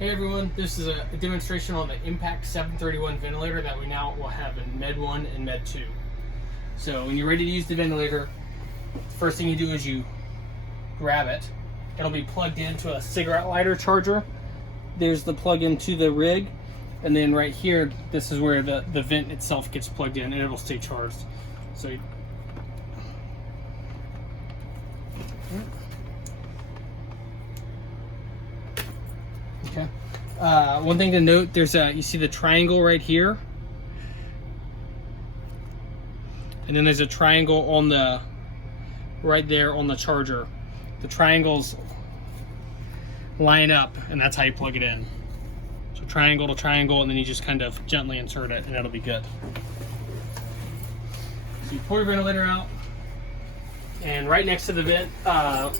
Hey everyone, this is a demonstration on the Impact 731 ventilator that we now will have in Med 1 and Med 2. So when you're ready to use the ventilator, first thing you do is you grab it. It'll be plugged into a cigarette lighter charger. There's the plug into the rig, and then right here, this is where the vent itself gets plugged in and it'll stay charged. So okay. One thing to note, you see the triangle right here, and then there's a triangle on the right there on the charger. The triangles line up, and that's how you plug it in. So triangle to triangle, and then you just kind of gently insert it, and it'll be good. So you pull your ventilator out, and right next to the vent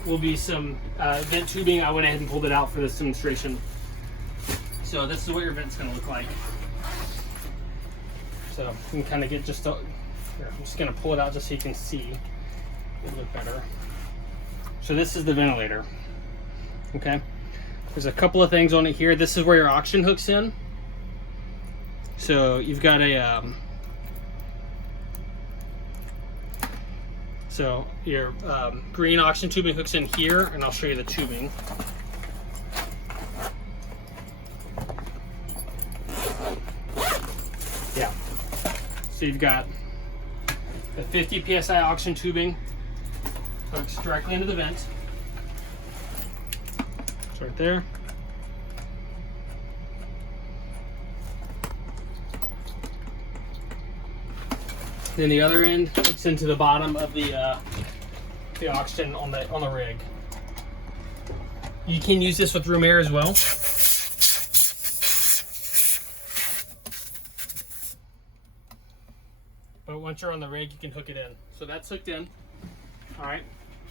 will be some vent tubing. I went ahead and pulled it out for this demonstration. So this is what your vent's going to look like. So you can kind of get just here, I'm just going to pull it out just so you can see. It'll look better. So this is the ventilator. Okay. There's a couple of things on it here. This is where your oxygen hooks in. So you've got a so your green oxygen tubing hooks in here, and I'll show you the tubing. Yeah. So you've got the 50 psi oxygen tubing hooks directly into the vent. It's right there. Then the other end hooks into the bottom of the oxygen on the rig. You can use this with room air as well. But once you're on the rig, you can hook it in. So that's hooked in. All right.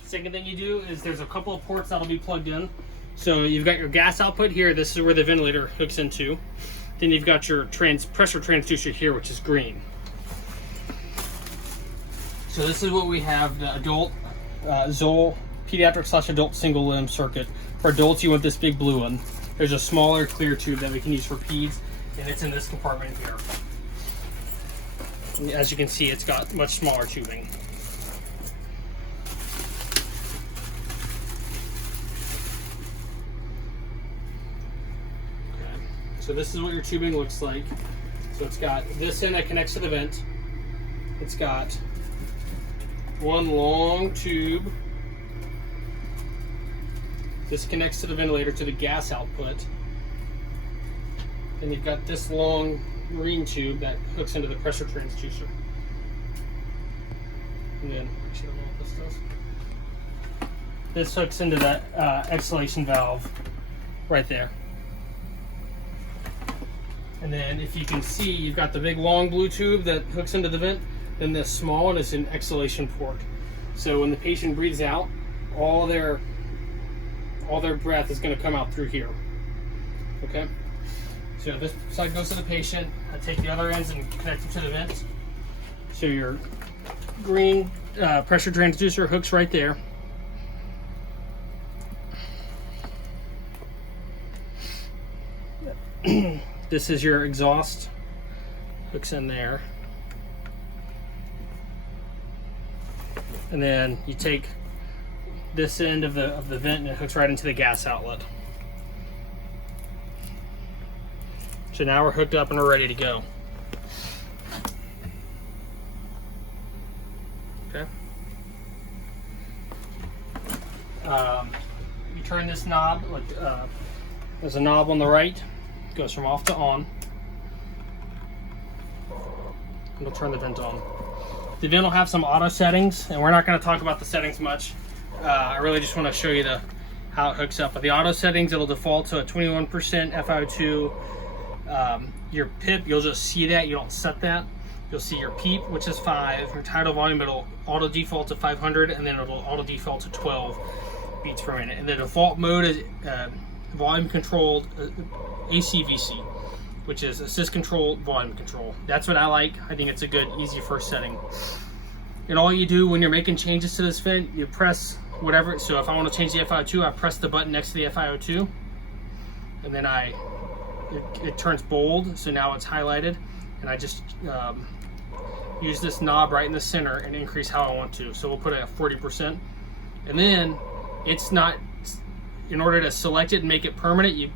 Second thing you do is there's a couple of ports that'll be plugged in. So you've got your gas output here. This is where the ventilator hooks into. Then you've got your pressure transducer here, which is green. So this is what we have, the adult Zoll pediatric/adult single limb circuit. For adults, you want this big blue one. There's a smaller clear tube that we can use for peds, and it's in this compartment here. And as you can see, it's got much smaller tubing. Okay. So this is what your tubing looks like. So it's got this end that connects to the vent. It's got one long tube. This connects to the ventilator to the gas output. And you've got this long green tube that hooks into the pressure transducer. And then, actually, I don't know what this does. This hooks into that exhalation valve right there. And then, if you can see, you've got the big long blue tube that hooks into the vent. Then this small one is an exhalation port. So when the patient breathes out, all their breath is going to come out through here. Okay. So this side goes to the patient. I take the other ends and connect them to the vent. So your green pressure transducer hooks right there. This is your exhaust. Hooks in there. And then you take this end of the vent and it hooks right into the gas outlet. So now we're hooked up and we're ready to go. Okay. You turn this knob, like there's a knob on the right, it goes from off to on. It'll turn the vent on. The vent will have some auto settings, and we're not going to talk about the settings much. I really just want to show you how it hooks up. But the auto settings, it'll default to a 21% FiO2. Your PIP, you'll just see that. You don't set that. You'll see your PEEP, which is 5. Your tidal volume, it'll auto default to 500, and then it'll auto default to 12 beats per minute. And the default mode is volume controlled ACVC, which is assist control, volume control. That's what I like. I think it's a good, easy first setting. And all you do when you're making changes to this vent, you press whatever. So if I want to change the FiO2, I press the button next to the FiO2. and then it turns bold, so now it's highlighted, and I just use this knob right in the center and increase how I want to. So we'll put it at 40%, and then it's not, in order to select it and make it permanent, you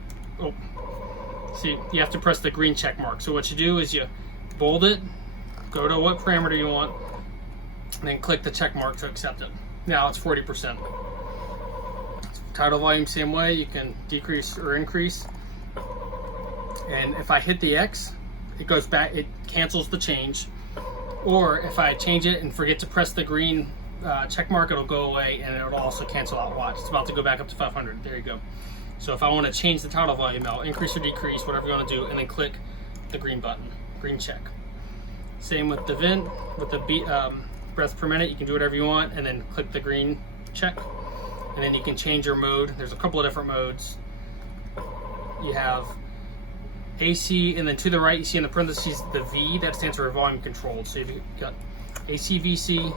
have to press the green check mark. So what you do is you bold it, go to what parameter you want, and then click the check mark to accept it. Now it's 40%. Title volume, same way, you can decrease or increase. And if I hit the X, it goes back, it cancels the change. Or if I change it and forget to press the green check mark, it'll go away and it'll also cancel out. Watch, it's about to go back up to 500. There you go. So if I want to change the title volume, I'll increase or decrease, whatever you want to do, and then click the green button, green check. Same with the vent, with the breath per minute, you can do whatever you want, and then click the green check. And then you can change your mode. There's a couple of different modes. You have AC, and then to the right you see in the parentheses the V, that stands for volume controlled. So you've got AC/VC,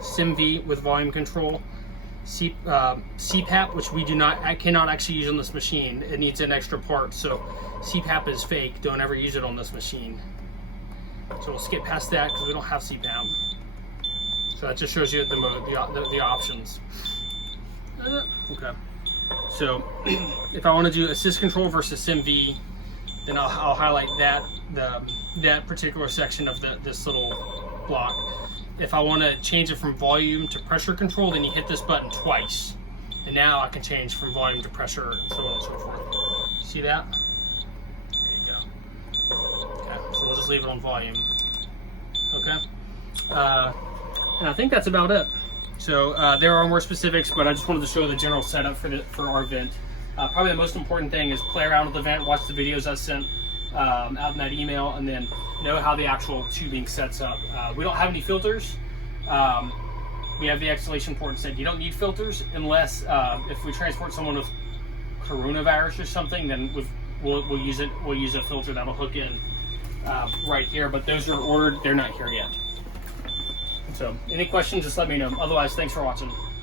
SIM-V with volume control, CPAP, which I cannot actually use on this machine. It needs an extra part, so CPAP is fake. Don't ever use it on this machine. So we'll skip past that because we don't have CPAP. So that just shows you the mode, the options. Okay. So if I want to do assist control versus SIM-V, then I'll highlight that particular section of this little block. If I want to change it from volume to pressure control, then you hit this button twice, and now I can change from volume to pressure and so on and so forth. See that? There you go. Okay, so we'll just leave it on volume. Okay, and I think that's about it. So there are more specifics, but I just wanted to show the general setup for our vent. Probably the most important thing is play around with the vent, watch the videos I sent out in that email, and then know how the actual tubing sets up. We don't have any filters. We have the exhalation port instead. You don't need filters unless if we transport someone with coronavirus or something, then we'll use it. We'll use a filter that'll hook in right here. But those are ordered. They're not here yet. So any questions, just let me know. Otherwise, thanks for watching.